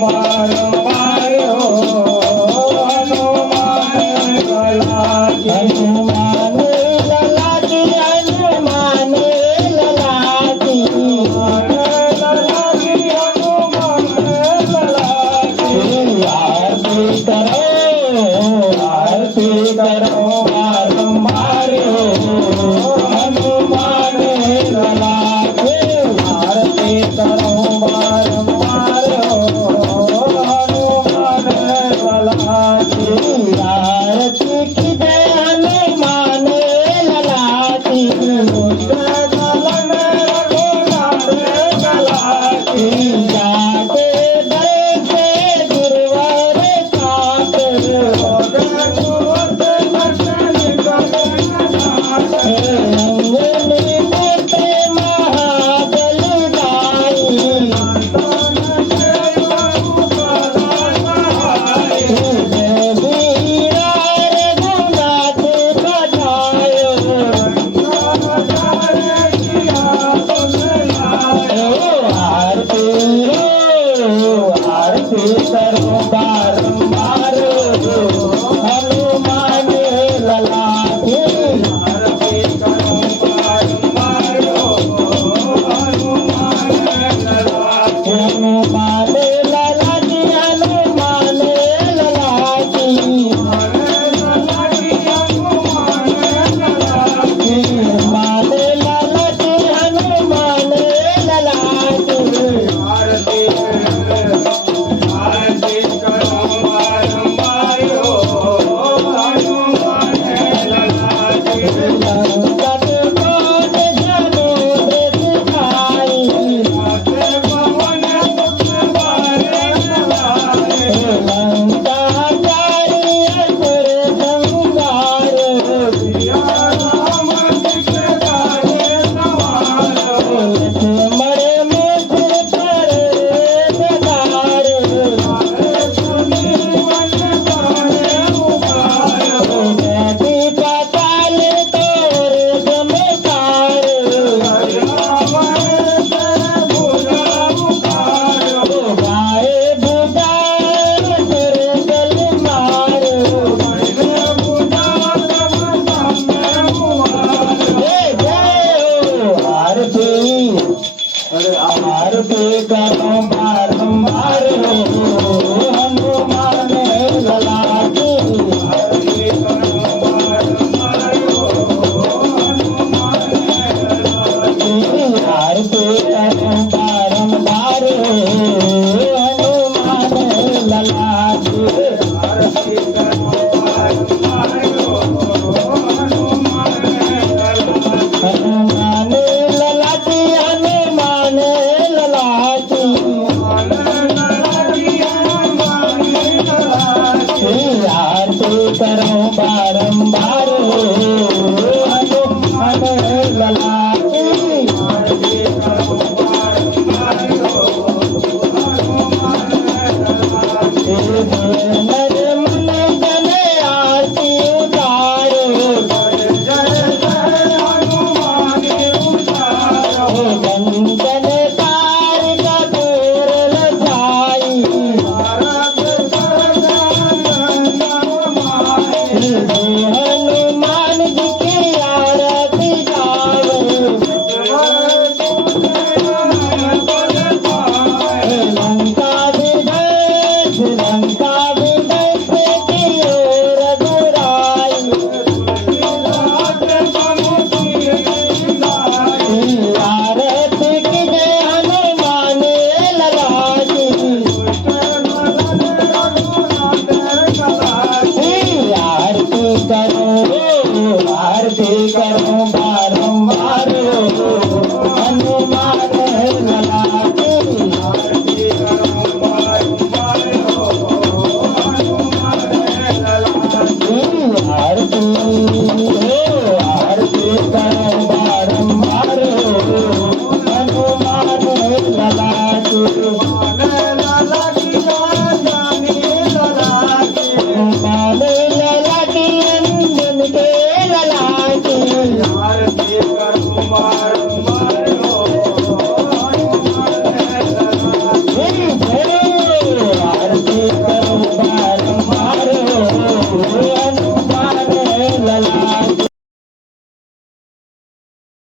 बारंबार हो हनुमान लला की हनुमान लला की हनुमान लला की हनुमान लला की आरती करो बारंबार हो हनुमान लला की आरती करो बारंबार हो हनुमान लला की आरती की जय हनुमान लला की जलन रघुनाथ लला की जाके बैठे गुरुवर साथ अंगनी मोटे महाबल गाई वीरा रघुनाथ बजायो आरती करो बारंबार हनुमान लला की आरती करो बारंबार हनुमान लला की हनुमान